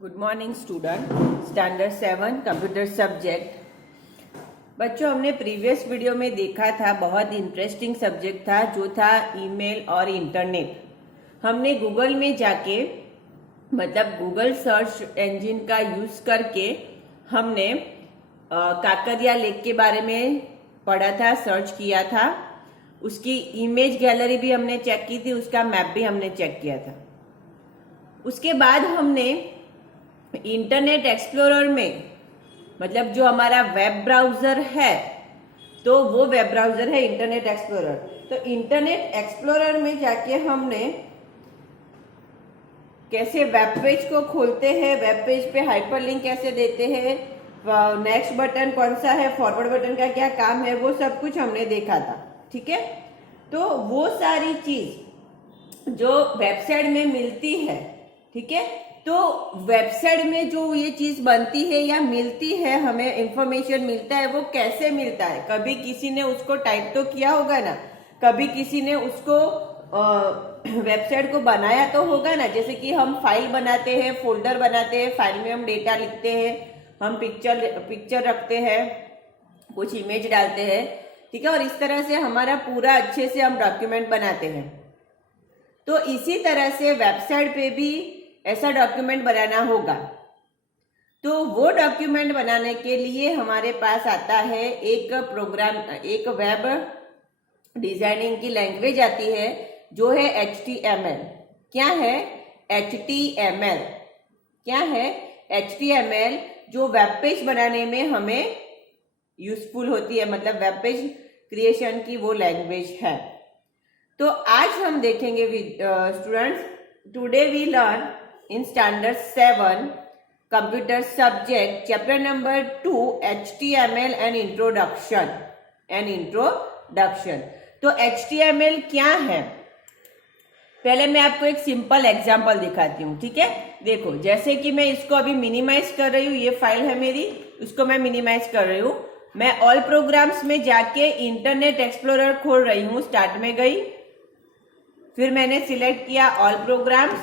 Good morning student, standard 7 computer subject. बच्चों, हमने previous video में देखा था, बहुत इंटरेस्टिंग सब्जेक्ट था जो था ईमेल और इंटरनेट। हमने गूगल में जाके मतलब गूगल सर्च इंजन का यूज करके हमने काकरिया लेक के बारे में पढ़ा था, सर्च किया था। उसकी इमेज गैलरी भी हमने चेक की थी, उसका मैप भी हमने चेक किया था। उसके बाद हमने इंटरनेट एक्सप्लोरर में मतलब जो हमारा वेब ब्राउजर है, तो वो वेब ब्राउजर है इंटरनेट एक्सप्लोरर। तो इंटरनेट एक्सप्लोरर में जाके हमने कैसे वेब पेज को खोलते हैं, वेब पेज पे हाइपरलिंक कैसे देते हैं, नेक्स्ट बटन कौन सा है, फॉरवर्ड बटन का क्या काम है, वो सब कुछ हमने देखा था। ठीक है, तो वो सारी चीज जो वेबसाइट में मिलती है, ठीक है, तो वेबसाइट में जो ये चीज बनती है या मिलती है, हमें इंफॉर्मेशन मिलता है, वो कैसे मिलता है। कभी किसी ने उसको टाइप तो किया होगा ना, कभी किसी ने उसको वेबसाइट को बनाया तो होगा ना। जैसे कि हम फाइल बनाते हैं, फोल्डर बनाते हैं, फाइल में हम डेटा लिखते हैं, हम पिक्चर रखते हैं, कुछ इमेज डालते हैं, ठीक है, और इस तरह से हमारा पूरा अच्छे से हम डॉक्यूमेंट बनाते हैं। तो इसी तरह से वेबसाइट पे भी ऐसा डॉक्यूमेंट बनाना होगा। तो वो डॉक्यूमेंट बनाने के लिए हमारे पास आता है एक प्रोग्राम, एक वेब डिजाइनिंग की लैंग्वेज आती है जो है HTML। क्या है HTML? क्या है HTML? जो वेब पेज बनाने में हमें यूजफुल होती है, मतलब वेब पेज क्रिएशन की वो लैंग्वेज है। तो आज हम देखेंगे students, today we learn in standard 7 computer subject chapter number 2 HTML and introduction. तो HTML क्या है, पहले मैं आपको एक सिंपल एग्जांपल दिखाती हूँ। ठीक है, देखो, जैसे कि मैं इसको अभी मिनिमाइज कर रही हूँ, ये फाइल है मेरी, उसको मैं मिनिमाइज कर रही हूँ। मैं ऑल प्रोग्राम्स में जाके इंटरनेट एक्सप्लोरर खोल रही हूँ। स्टार्ट में गई, फिर मैंने सिलेक्ट किया ऑल प्रोग्राम्स,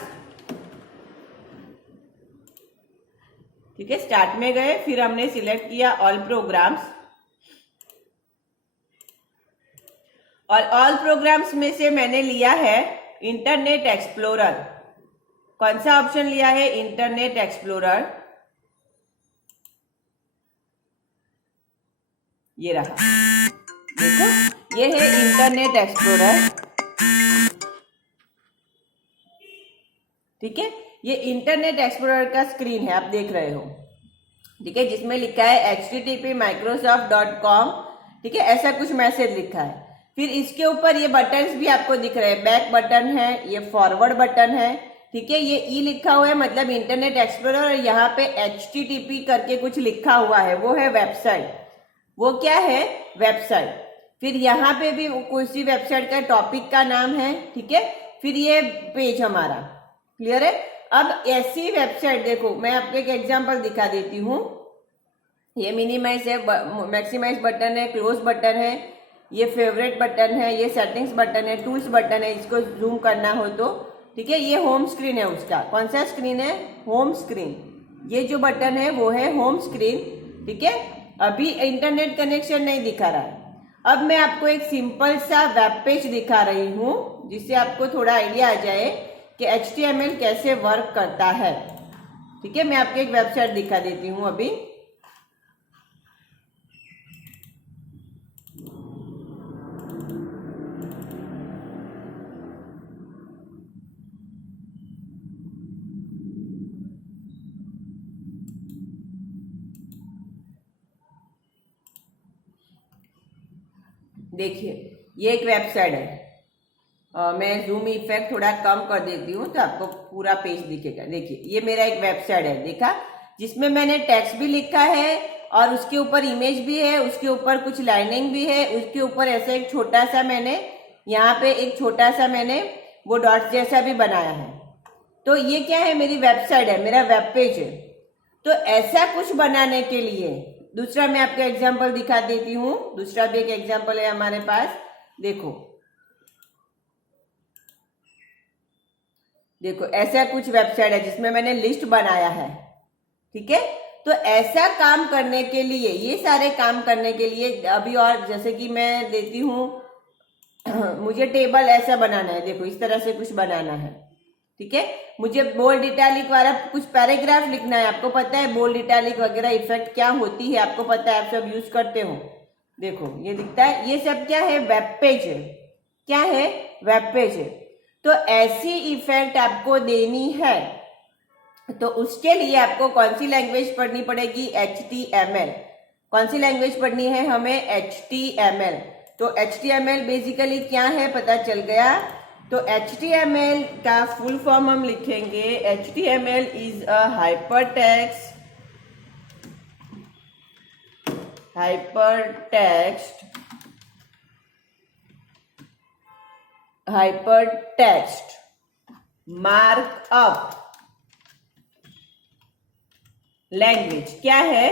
ठीक है, स्टार्ट में गए, फिर हमने सिलेक्ट किया ऑल प्रोग्राम्स, और ऑल प्रोग्राम्स में से मैंने लिया है इंटरनेट एक्सप्लोरर। कौन सा ऑप्शन लिया है? Internet explorer. ये रहा, देखो, ये है इंटरनेट एक्सप्लोरर। ठीक है, ये इंटरनेट एक्सप्लोरर का स्क्रीन है, आप देख रहे हो, ठीक है, जिसमें लिखा है http://microsoft.com, ठीक है, ऐसा कुछ मैसेज लिखा है। फिर इसके ऊपर ये बटन्स भी आपको दिख रहे हैं, बैक बटन है, ये फॉरवर्ड बटन है, ठीक है, ये ई लिखा हुआ है मतलब इंटरनेट एक्सप्लोरर, और यहाँ पे HTTP करके कुछ लिखा हुआ है, वो है वेबसाइट। वो क्या है? वेबसाइट। फिर यहाँ पे भी किसी वेबसाइट का टॉपिक का नाम है, ठीक है, फिर ये पेज हमारा क्लियर है। अब ऐसी वेबसाइट देखो, मैं आपको एक एग्जांपल दिखा देती हूँ। ये मिनिमाइज है, मैक्सिमाइज बटन है, क्लोज बटन है, ये फेवरेट बटन है, ये सेटिंग्स बटन है, टूल्स बटन है, इसको जूम करना हो तो, ठीक है, ये होम स्क्रीन है उसका। कौन सा स्क्रीन है? Home screen. ये जो बटन है वो है होम स्क्रीन, ठीक है। अभी इंटरनेट कनेक्शन नहीं दिखा रहा है। अब मैं आपको एक सिंपल सा वेब पेज दिखा रही हूँ, जिससे आपको थोड़ा आइडिया आ जाए कि HTML कैसे वर्क करता है। ठीक है, मैं आपको एक वेबसाइट दिखा देती हूँ अभी। देखिए, ये एक वेबसाइट है। मैं जूम इफेक्ट थोड़ा कम कर देती हूँ तो आपको पूरा पेज दिखेगा। देखिए, ये मेरा एक वेबसाइट है, देखा, जिसमें मैंने टेक्स्ट भी लिखा है और उसके ऊपर इमेज भी है, उसके ऊपर कुछ लाइनिंग भी है, उसके ऊपर ऐसा एक छोटा सा मैंने यहाँ पे एक छोटा सा मैंने वो डॉट जैसा भी बनाया है। तो ये क्या है? मेरी वेबसाइट है, मेरा वेब पेज है। तो ऐसा कुछ बनाने के लिए दूसरा मैं आपको एग्जाम्पल दिखा देती हूँ। दूसरा भी एक एग्जाम्पल है हमारे पास, देखो, देखो, ऐसा कुछ वेबसाइट है जिसमें मैंने लिस्ट बनाया है, ठीक है। तो ऐसा काम करने के लिए, ये सारे काम करने के लिए अभी, और जैसे कि मैं देती हूँ मुझे टेबल ऐसा बनाना है, देखो इस तरह से कुछ बनाना है, ठीक है। मुझे बोल्ड इटैलिक वाला कुछ पैराग्राफ लिखना है, आपको पता है बोल्ड इटैलिक वगैरह इफेक्ट क्या होती है, आपको पता है, आप सब यूज करते हो। देखो ये दिखता है, ये सब क्या है, वेब पेज है। क्या है, वेब पेज है। तो ऐसी इफेक्ट आपको देनी है, तो उसके लिए आपको कौन सी लैंग्वेज पढ़नी पड़ेगी, HTML। कौन सी लैंग्वेज पढ़नी है हमें, HTML। तो HTML बेसिकली क्या है पता चल गया। तो HTML का फुल फॉर्म हम लिखेंगे, HTML is a hypertext markup language. क्या है,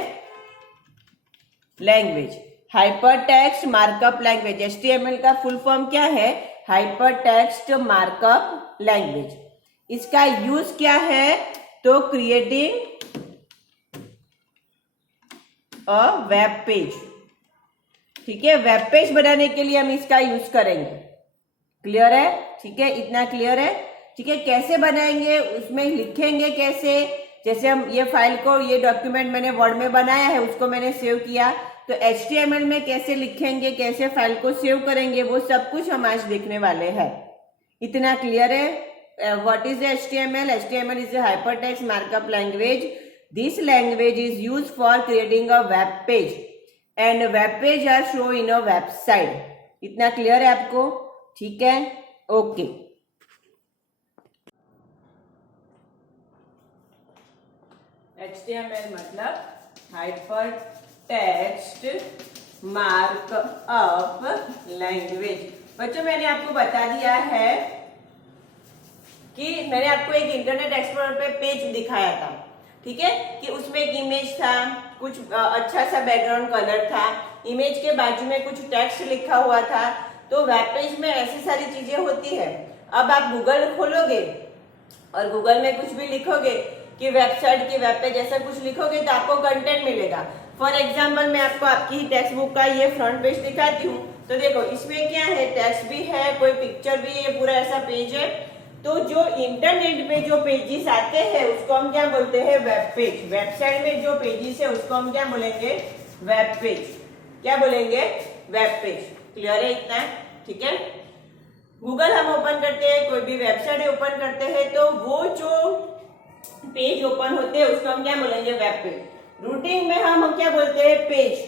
language, hypertext markup language. HTML का फुल फॉर्म क्या है, हाइपरटेक्स्ट मार्कअप लैंग्वेज। इसका यूज क्या है, तो क्रिएटिंग अ वेब पेज, ठीक है। वेब पेज बनाने के लिए हम इसका यूज करेंगे। क्लियर है, ठीक है, इतना क्लियर है, ठीक है। कैसे बनाएंगे, उसमें लिखेंगे कैसे, जैसे हम ये फाइल को, ये डॉक्यूमेंट मैंने वर्ड में बनाया है, उसको मैंने सेव किया, तो HTML में कैसे लिखेंगे, कैसे फाइल को सेव करेंगे, वो सब कुछ हम आज देखने वाले हैं। इतना क्लियर है। What is HTML? HTML is a hypertext markup language. This language is used for creating a web page and web page are shown in a website. इतना क्लियर है आपको, ठीक है, ओके। HTML मतलब हाइपरटेक्स्ट मार्कअप लैंग्वेज। बच्चों मैंने आपको बता दिया है कि मैंने आपको एक इंटरनेट एक्सप्लोरर पे पेज दिखाया था, ठीक है, कि उसमें एक इमेज था, कुछ अच्छा सा बैकग्राउंड कलर था, इमेज के बाजू में कुछ टेक्स्ट लिखा हुआ था। तो वेब पेज में ऐसी सारी चीजें होती है। अब आप गूगल खोलोगे और गूगल में कुछ भी लिखोगे कि वेबसाइट की वेब पेज, ऐसा कुछ लिखोगे तो आपको कंटेंट मिलेगा। फॉर एग्जाम्पल मैं आपको आपकी ही टेक्स्ट बुक का ये फ्रंट पेज दिखाती हूँ। तो देखो इसमें क्या है, टेक्स्ट भी है, कोई पिक्चर भी है, पूरा ऐसा पेज है। तो जो इंटरनेट में जो पेजेस आते हैं उसको हम क्या बोलते हैं, वेब पेज। वेबसाइट में जो पेजेस है उसको हम क्या बोलेंगे, वेब पेज। क्या बोलेंगे, वेब पेज। क्लियर है इतना, ठीक है। गूगल हम ओपन करते हैं, कोई भी वेबसाइट ओपन करते हैं, तो वो जो पेज ओपन होते हैं उसको हम क्या बोलेंगे, वेब पेज। रूटिंग में हम क्या बोलते हैं, पेज,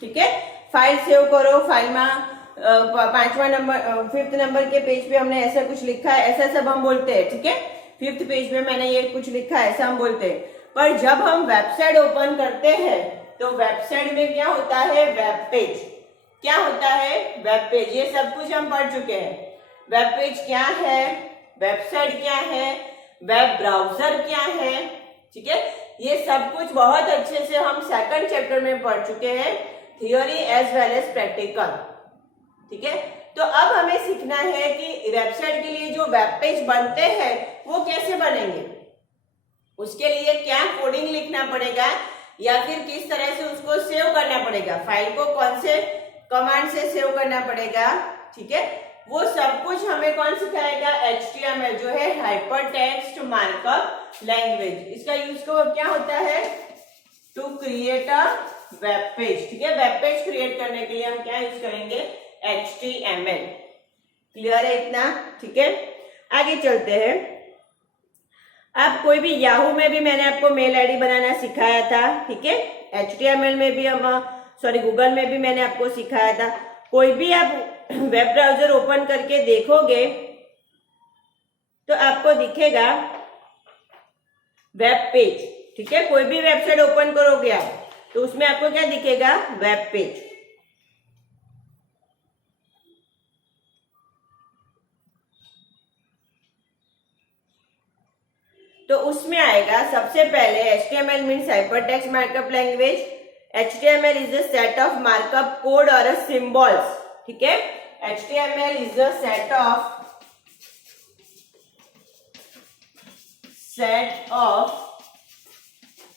ठीक है। फाइल सेव करो, फाइल में 5वां नंबर 5th नंबर के पेज पे हमने ऐसा कुछ लिखा है, ऐसा सब हम बोलते हैं, ठीक है। 5th पेज पे मैंने ये कुछ लिखा है, ऐसा हम बोलते हैं। पर जब हम वेबसाइट ओपन करते हैं तो वेबसाइट में क्या होता है, वेब पेज। क्या होता है, वेब पेज। ये सब कुछ हम पढ़ चुके हैं। वेब पेज क्या है, वेबसाइट क्या है, वेब ब्राउजर क्या है, ठीक है। ये सब कुछ बहुत अच्छे से हम सेकंड चैप्टर में पढ़ चुके हैं, theory as well as practical, ठीक है। तो अब हमें सीखना है कि वेबसाइट के लिए जो वेब पेज बनते हैं वो कैसे बनेंगे, उसके लिए क्या कोडिंग लिखना पड़ेगा या फिर किस तरह से उसको सेव करना पड़ेगा, फाइल को कौन से कमांड से सेव करना पड़ेगा, ठीक है। वो सब कुछ हमें कौन सिखाएगा, HTML जो है हाइपरटेक्स्ट मार्कअप लैंग्वेज। इसका यूज क्या होता है, to create a web page, ठीक है। वेब पेज क्रिएट करने के लिए हम क्या यूज करेंगे, HTML। क्लियर है इतना, ठीक है। आगे चलते हैं। अब कोई भी याहू में भी मैंने आपको मेल आईडी बनाना सिखाया था, ठीक है। HTML में भी गूगल में भी मैंने आपको सिखाया था। कोई भी आप वेब ब्राउजर ओपन करके देखोगे तो आपको दिखेगा वेब पेज, ठीक है। कोई भी वेबसाइट ओपन करोगे आप तो उसमें आपको क्या दिखेगा, वेब पेज। तो उसमें आएगा सबसे पहले HTML means hypertext markup language. HTML is a set of markup code और सिंबल्स, ठीक है। HTML is a set of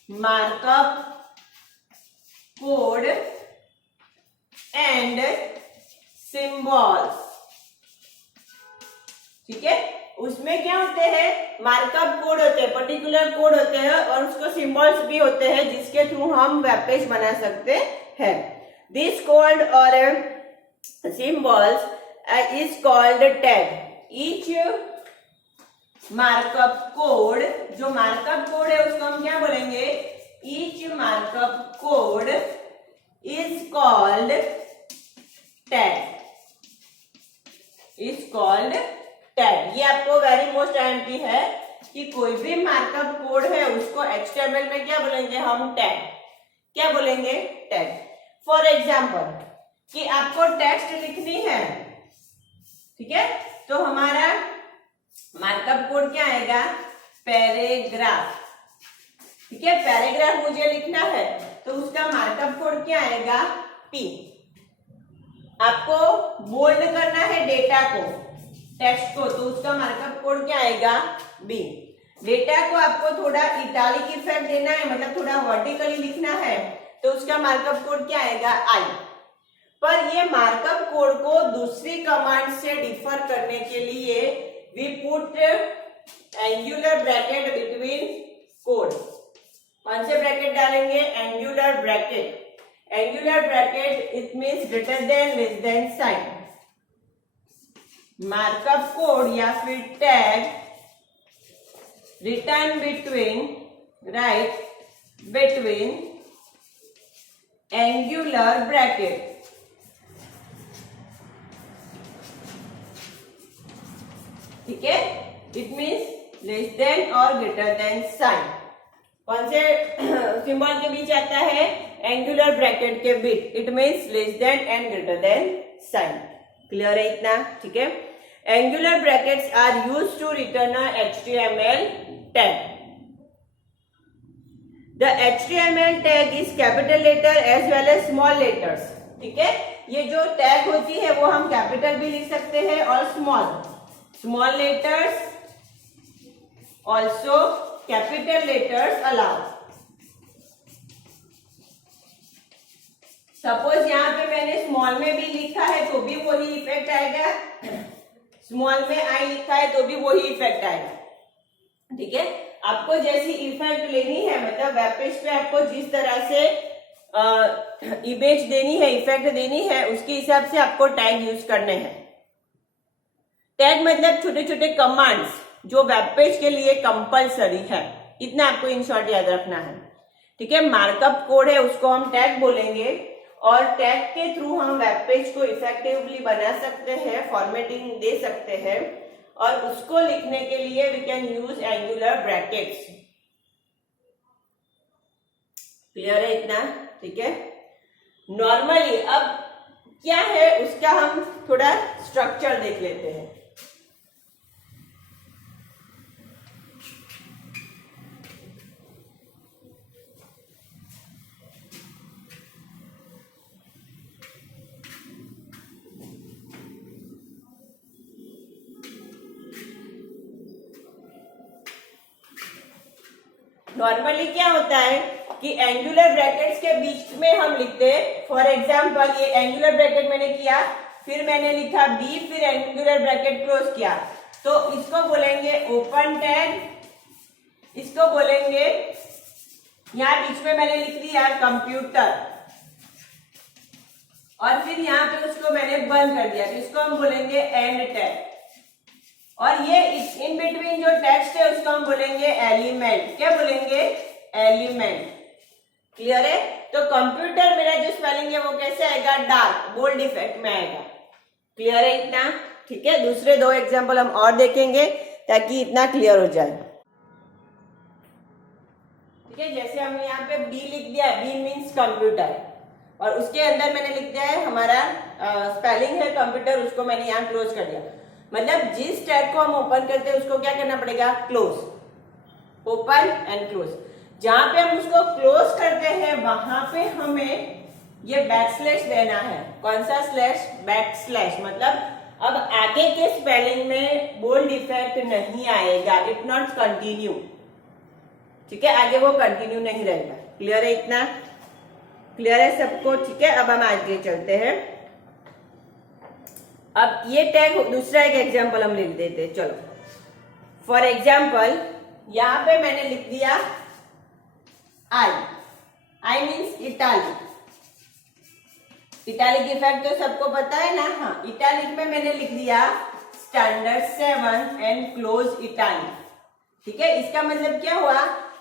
markup code and symbols. ठीक है, उसमें क्या होते हैं, मार्कअप कोड होते हैं, पर्टिकुलर कोड होते हैं और उसको सिंबल्स भी होते हैं जिसके थ्रू हम वेब पेज बना सकते हैं। दिस कोड और symbols is called tag. Each markup code, जो मार्कअप कोड है उसको हम क्या बोलेंगे, each markup code is called tag, is called tag. ये आपको वेरी मोस्ट आईएमपी है कि कोई भी मार्कअप कोड है उसको एचटीएमएल में क्या बोलेंगे हम, टैग। क्या बोलेंगे, टैग। फॉर एग्जाम्पल कि आपको टेक्स्ट लिखनी है, ठीक है, तो हमारा मार्कअप कोड क्या आएगा, पैराग्राफ। ठीक है, पैराग्राफ मुझे लिखना है तो उसका मार्कअप कोड क्या आएगा, पी। आपको बोल्ड करना है डेटा को, टेक्स्ट को, तो उसका मार्कअप कोड क्या आएगा, बी। डेटा को आपको थोड़ा इटालिक इफेक्ट देना है, मतलब थोड़ा वर्टिकली लिखना है, तो उसका मार्कअप कोड क्या आएगा, आई। पर ये मार्कअप कोड को दूसरी कमांड से डिफर करने के लिए we put angular bracket between code. कौन से ब्रैकेट डालेंगे, angular bracket. Angular bracket it means greater than less than sign. Markup code या फिर tag return between, right between angular bracket. ठीक है, इट मीन्स लेस देन और greater than sign. कौन से सिंबल के बीच आता है, एंगुलर ब्रैकेट के बीच, it means less than and greater than sign. Clear है इतना, ठीक है। Angular brackets are used to return a HTML tag. The HTML tag is capital letter as well as small letters. ठीक है, ये जो टैग होती है वो हम कैपिटल भी लिख सकते हैं और small letters also, capital letters allow. Suppose यहाँ पे मैंने स्मॉल में भी लिखा है तो भी वही इफेक्ट आएगा, स्मॉल में आई लिखा है तो भी वही इफेक्ट आएगा। ठीक है, आपको जैसी इफेक्ट लेनी है, मतलब वेब पेज पे आपको जिस तरह से इमेज देनी है, इफेक्ट देनी है, उसके हिसाब से आपको टैग यूज करने हैं। टैग मतलब छोटे छोटे कमांड्स जो वेब पेज के लिए कंपलसरी है, इतना आपको इन शॉर्ट याद रखना है। ठीक है, मार्कअप कोड है उसको हम टैग बोलेंगे और टैग के थ्रू हम वेब पेज को इफेक्टिवली बना सकते हैं, फॉर्मेटिंग दे सकते हैं और उसको लिखने के लिए we can use angular brackets. Clear है इतना, ठीक है। नॉर्मली अब क्या है उसका हम थोड़ा स्ट्रक्चर देख लेते हैं। नॉर्मली क्या होता है कि एंगुलर ब्रैकेट्स के बीच में हम लिखते हैं। फॉर एग्जाम्पल ये एंगुलर ब्रैकेट मैंने किया, फिर मैंने लिखा बी, फिर एंगुलर ब्रैकेट क्लोज किया, तो इसको बोलेंगे ओपन टैग, इसको बोलेंगे, यहाँ बीच में मैंने लिख दिया कंप्यूटर और फिर यहाँ पे उसको मैंने बंद कर दिया, तो इसको हम बोलेंगे एंड टैग। और ये इन बिटवीन जो टेक्स्ट है उसको हम बोलेंगे एलिमेंट। क्या बोलेंगे, एलिमेंट। क्लियर है, तो कंप्यूटर मेरा जो स्पेलिंग है वो कैसे आएगा, डार्क बोल्ड इफेक्ट में आएगा। क्लियर है इतना, ठीक है। दूसरे दो एग्जांपल हम और देखेंगे ताकि इतना क्लियर हो जाए। ठीक है, जैसे हमने यहाँ पे बी लिख दिया, बी मीन्स कंप्यूटर, और उसके अंदर मैंने लिख दिया है हमारा स्पेलिंग है कंप्यूटर, उसको मैंने यहाँ क्लोज कर दिया। मतलब जिस टैग को हम ओपन करते हैं उसको क्या करना पड़ेगा, क्लोज, ओपन एंड क्लोज। जहां पे हम उसको क्लोज करते हैं वहां पे हमें ये बैकस्लैश देना है। कौन सा स्लैश, बैकस्लैश, मतलब अब आगे के स्पेलिंग में बोल्ड इफेक्ट नहीं आएगा, इट नॉट कंटिन्यू। ठीक है, आगे वो कंटिन्यू नहीं रहेगा। क्लियर है? इतना क्लियर है सबको? ठीक है, अब हम आगे चलते हैं। अब ये टैग दूसरा एक एग्जाम्पल हम लिख देते हैं। चलो, फॉर एग्जाम्पल यहां पे मैंने लिख दिया I means italic. Italic effect तो सबको पता है ना? हाँ, इटालिक में मैंने लिख दिया स्टैंडर्ड 7 एंड क्लोज इटालिक। ठीक है, इसका मतलब क्या हुआ?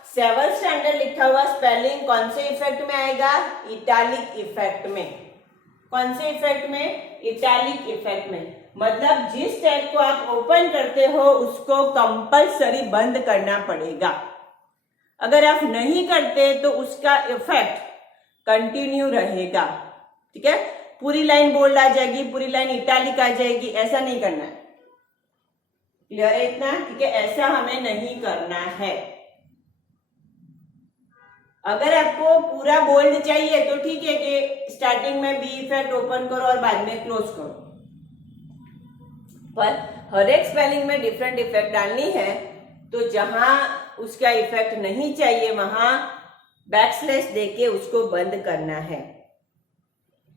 7 स्टैंडर्ड लिखा हुआ स्पेलिंग कौन से इफेक्ट में आएगा? इटालिक इफेक्ट में। कौन से इफेक्ट में? इटालिक इफेक्ट में। मतलब जिस टैग को आप ओपन करते हो उसको कंपल्सरी बंद करना पड़ेगा। अगर आप नहीं करते तो उसका इफेक्ट कंटिन्यू रहेगा। ठीक है, पूरी लाइन बोल्ड आ जाएगी, पूरी लाइन इटालिक आ जाएगी, ऐसा नहीं करना है। क्लियर है इतना? ठीक है, ऐसा हमें नहीं करना है। अगर आपको पूरा बोल्ड चाहिए तो ठीक है कि स्टार्टिंग में बी इफेक्ट ओपन करो और बाद में क्लोज करो, पर हर एक स्पेलिंग में डिफरेंट इफेक्ट डालनी है तो जहां उसका इफेक्ट नहीं चाहिए वहां बैकस्लैश देके उसको बंद करना है।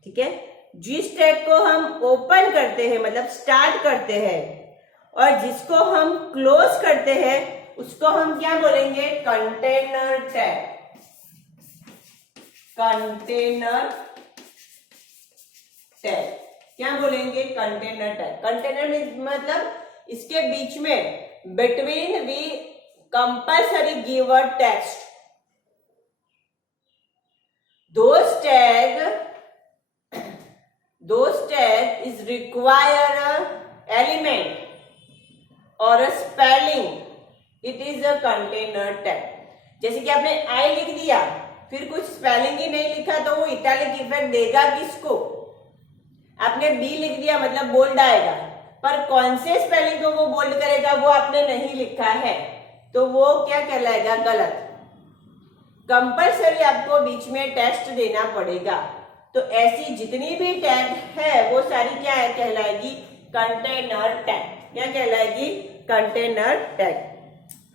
ठीक है, जिस टैग को हम ओपन करते हैं मतलब स्टार्ट करते हैं और जिसको हम क्लोज करते हैं उसको हम क्या बोलेंगे? Container tag. कंटेनर टैग क्या बोलेंगे? Container tag. कंटेनर मतलब इसके बीच में between we compulsory give a text. those tag is require a element or a spelling, it is a container tag। जैसे कि आपने आई लिख दिया फिर कुछ स्पेलिंग ही नहीं लिखा तो वो इटालिक इफेक्ट देगा किसको? आपने बी लिख दिया मतलब बोल्ड आएगा, पर कौन से स्पेलिंग को वो बोल्ड करेगा वो आपने नहीं लिखा है तो वो क्या कहलाएगा? गलत। कंपल्सरी आपको बीच में टेक्स्ट देना पड़ेगा। तो ऐसी जितनी भी टैग है वो सारी क्या है? कहलाएगी कंटेनर टैग। क्या कहलाएगी? Container tag.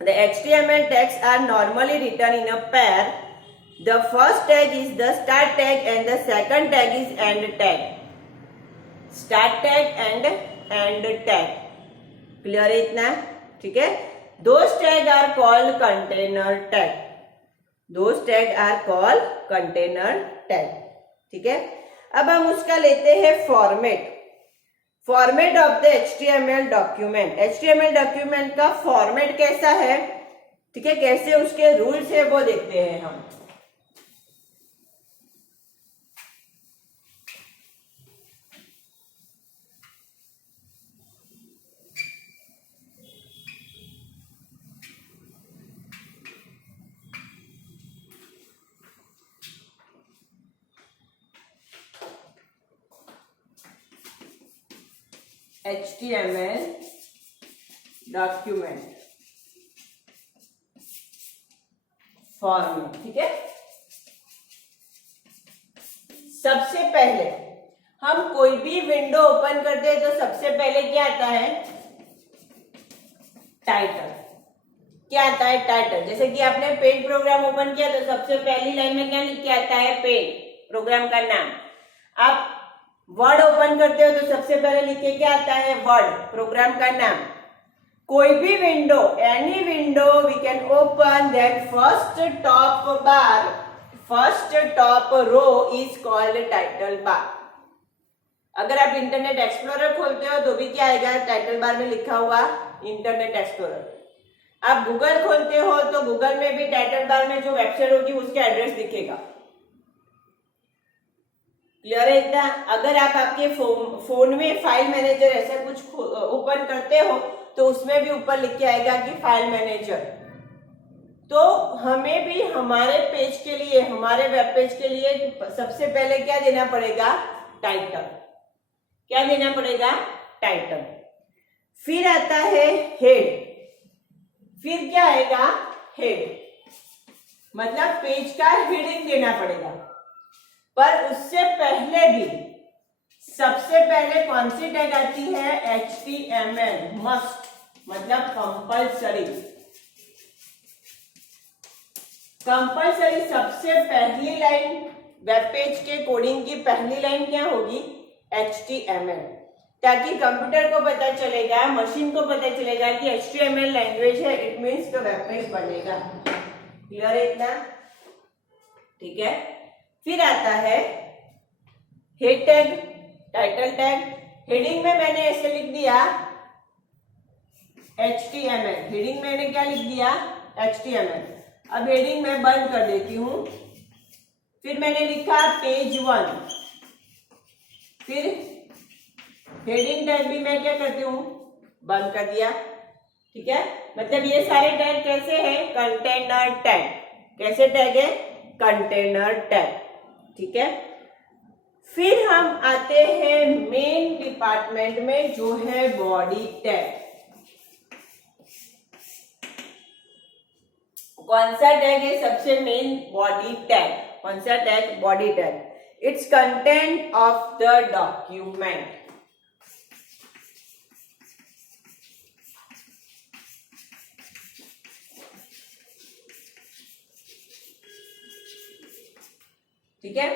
The HTML tags are normally written in a pair. The first tag is the start tag and the second tag is end tag. Start tag and end tag. Clear है इतना? ठीक है, those tags are called container tag. Those tags are called container tag. ठीक है, अब हम उसका लेते हैं format. Format of the HTML document. HTML document का फॉर्मेट कैसा है? ठीक है, कैसे उसके रूल्स है वो देखते हैं हम। HTML document format. ठीक है, सबसे पहले हम कोई भी विंडो ओपन करते हैं तो सबसे पहले क्या आता है? टाइटल। क्या आता है? टाइटल। जैसे कि आपने पेंट प्रोग्राम ओपन किया तो सबसे पहली लाइन में क्या लिख के आता है? पेंट प्रोग्राम का नाम। आप वर्ड ओपन करते हो तो सबसे पहले लिख के क्या आता है? वर्ड प्रोग्राम का नाम। कोई भी window, any window we can open, then first top row is called title bar. अगर आप इंटरनेट एक्सप्लोरर खोलते हो तो भी क्या आएगा? टाइटल बार में लिखा हुआ इंटरनेट एक्सप्लोरर। आप गूगल खोलते हो तो गूगल में भी टाइटल बार में जो वेबसाइट होगी उसका एड्रेस दिखेगा। क्लियर है इतना? अगर आप आपके फोन में फाइल मैनेजर ऐसा कुछ ओपन करते हो तो उसमें भी ऊपर लिख के आएगा कि फाइल मैनेजर। तो हमें भी हमारे पेज के लिए, हमारे वेब पेज के लिए सबसे पहले क्या देना पड़ेगा? टाइटल। क्या देना पड़ेगा? टाइटल। फिर आता है हेड। फिर क्या आएगा? हेड। मतलब पेज का हेडिंग देना पड़ेगा। पर उससे पहले भी सबसे पहले कौन सी टैग आती है? HTML मस्ट, मतलब कंपल्सरी। कंपल्सरी सबसे पहली लाइन वेब पेज के कोडिंग की पहली लाइन क्या होगी? HTML, ताकि कंप्यूटर को पता चलेगा, मशीन को पता चलेगा कि HTML लैंग्वेज है, इट मीन्स तो वेब पेज बनेगा। क्लियर है इतना? ठीक है। फिर आता है head tag, title tag. Heading में मैंने ऐसे लिख दिया HTML, हेडिंग में मैंने क्या लिख दिया? HTML। अब हेडिंग में बंद कर देती हूं। फिर मैंने लिखा पेज 1, फिर हेडिंग टैग भी मैं क्या करती हूँ? बंद कर दिया। ठीक है, मतलब ये सारे टैग कैसे हैं? Container tag. कैसे टैग है? Container tag. ठीक है। फिर हम आते हैं मेन डिपार्टमेंट में, जो है बॉडी टैग। कौन सा टैग है सबसे मेन? Body tag. कौन सा tag? Body tag. It's content of the document. ठीक है,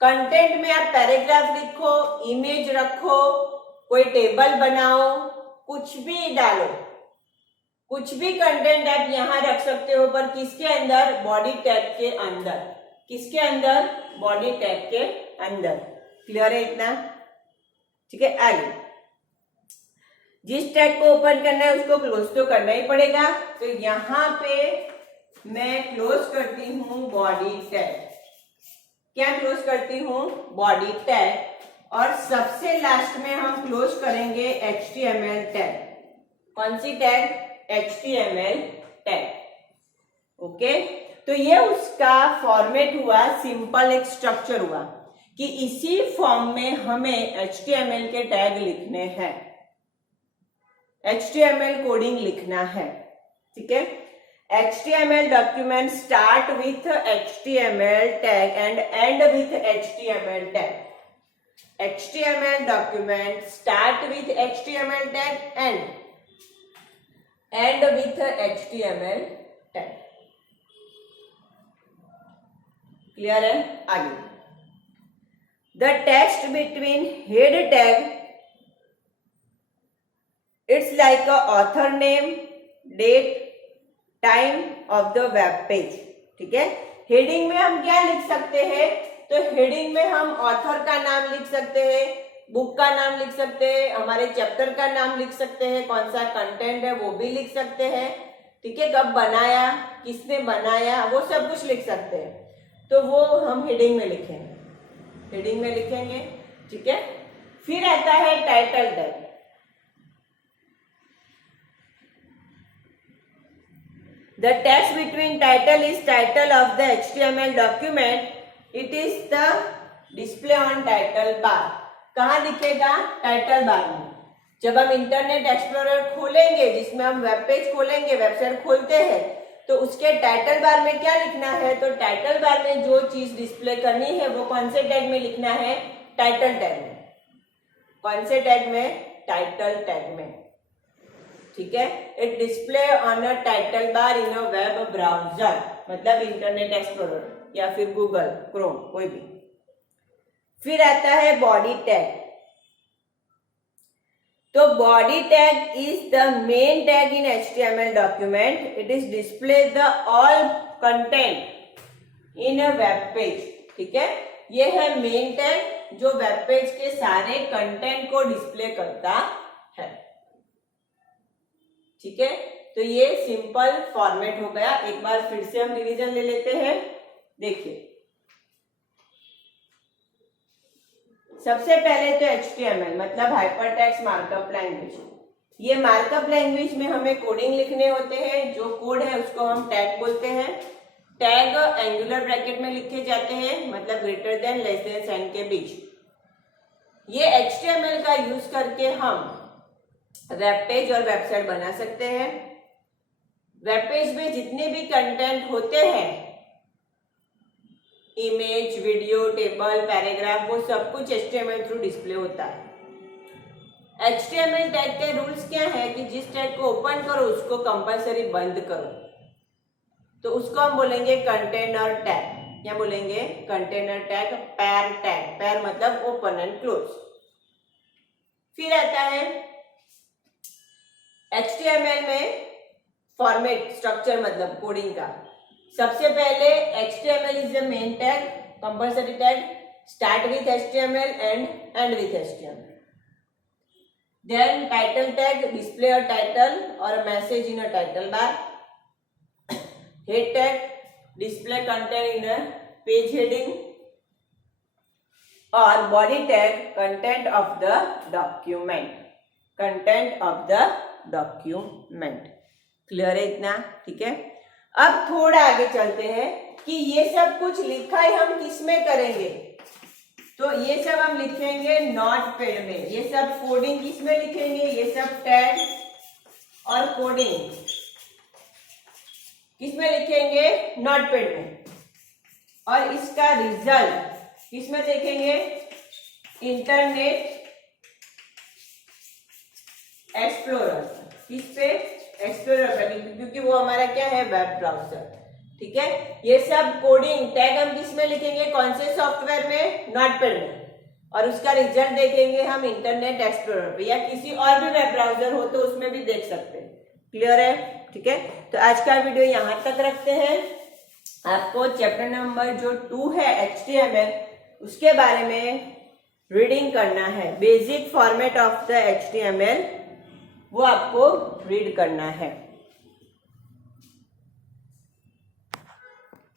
कंटेंट में आप पैराग्राफ लिखो, इमेज रखो, कोई टेबल बनाओ, कुछ भी डालो, कुछ भी कंटेंट आप यहां रख सकते हो, पर किसके अंदर? बॉडी टैग के अंदर। किसके अंदर? बॉडी टैग के अंदर। क्लियर है इतना? ठीक है। आगे जिस टैग को ओपन करना है उसको क्लोज तो करना ही पड़ेगा, तो यहां पे मैं क्लोज करती हूं बॉडी टैग। क्या क्लोज करती हूं? Body tag. और सबसे लास्ट में हम क्लोज करेंगे HTML टैग। कौन सी टैग? HTML tag. ओके, तो ये उसका फॉर्मेट हुआ, सिंपल एक स्ट्रक्चर हुआ कि इसी फॉर्म में हमें HTML के टैग लिखने हैं, HTML कोडिंग लिखना है। ठीक है। HTML document start with HTML tag and end with HTML tag. HTML document start with HTML tag and end with HTML tag. Clear है? आगे the text between head tag, it's like a author name, date, time of the web page. ठीक है। Heading में हम क्या लिख सकते हैं? तो हेडिंग में हम ऑथर का नाम लिख सकते हैं, बुक का नाम लिख सकते हैं, हमारे चैप्टर का नाम लिख सकते हैं, कौन सा कंटेंट है वो भी लिख सकते हैं। ठीक है, कब बनाया, किसने बनाया, वो सब कुछ लिख सकते हैं। तो वो हम हेडिंग में लिखेंगे, हेडिंग में लिखेंगे। ठीक है। फिर आता है title tag. The text between title is title of the HTML document. It is the display on title bar. कहाँ दिखेगा? टाइटल बार में। जब हम इंटरनेट एक्सप्लोरर खोलेंगे, जिसमें हम वेब पेज खोलेंगे, वेबसाइट खोलते हैं, तो उसके टाइटल बार में क्या लिखना है? तो टाइटल बार में जो चीज डिस्प्ले करनी है वो कौन से टैग में लिखना है? टाइटल टैग में। कौन से टैग में? टाइटल टैग में। ठीक है। It display on a title bar in a web browser, मतलब इंटरनेट एक्सप्लोरर या फिर गूगल क्रोम, कोई भी। फिर आता है बॉडी टैग। तो body tag is the main tag in HTML document. It is display the all content in a web page. ठीक है, ये है मेन टैग जो वेब पेज के सारे कंटेंट को डिस्प्ले करता है। ठीक है, तो ये सिंपल फॉर्मेट हो गया। एक बार फिर से हम रिवीजन ले लेते हैं। देखिए, सबसे पहले तो HTML मतलब हाइपरटेक्स्ट मार्कअप लैंग्वेज। ये मार्कअप लैंग्वेज में हमें कोडिंग लिखने होते हैं। जो कोड है उसको हम टैग बोलते हैं। टैग एंगुलर ब्रैकेट में लिखे जाते हैं, मतलब greater than less than sign के बीच। ये HTML का यूज करके हम वेब पेज और वेबसाइट बना सकते हैं। वेब पेज में जितने भी कंटेंट होते हैं, इमेज, वीडियो, टेबल, पैराग्राफ, वो सब कुछ HTML थ्रू डिस्प्ले होता है। HTML टैग के रूल्स क्या है कि जिस टैग को ओपन करो उसको कंपलसरी बंद करो। तो उसको हम बोलेंगे कंटेनर टैग। क्या बोलेंगे? कंटेनर टैग, पैर टैग। पैर मतलब ओपन एंड क्लोज। फिर आता है HTML में फॉर्मेट स्ट्रक्चर मतलब कोडिंग का। सबसे पहले HTML is the main tag, compulsory tag, start with HTML and and with HTML. Then title tag, display a title or a message in a title bar. Head tag, display content in a page heading. Or body tag, content of the document. Content of the document. Clear है इतना? ठीक है। अब थोड़ा आगे चलते हैं कि ये सब कुछ लिखाई हम किस में करेंगे। तो ये सब हम लिखेंगे नोटपैड में। ये सब कोडिंग किस में लिखेंगे? ये सब टैग और कोडिंग किस में लिखेंगे? नोटपैड में। और इसका रिजल्ट किस में देखेंगे? Internet explorer. किस पे? एक्सप्लोरर पे, क्योंकि वो हमारा क्या है? Web browser. ठीक है। ये सब कोडिंग टैग हम किस में लिखेंगे? कौन से सॉफ्टवेयर में? नोटपैड में। और उसका रिजल्ट देखेंगे हम इंटरनेट एक्सप्लोरर पे, या किसी और भी वेब ब्राउजर हो तो उसमें भी देख सकते हैं। क्लियर है? ठीक है। तो आज का वीडियो यहां तक रखते हैं। आपको चैप्टर नंबर जो 2 है HTML, उसके बारे में रीडिंग करना है। Basic format of the HTML वो आपको रीड करना है।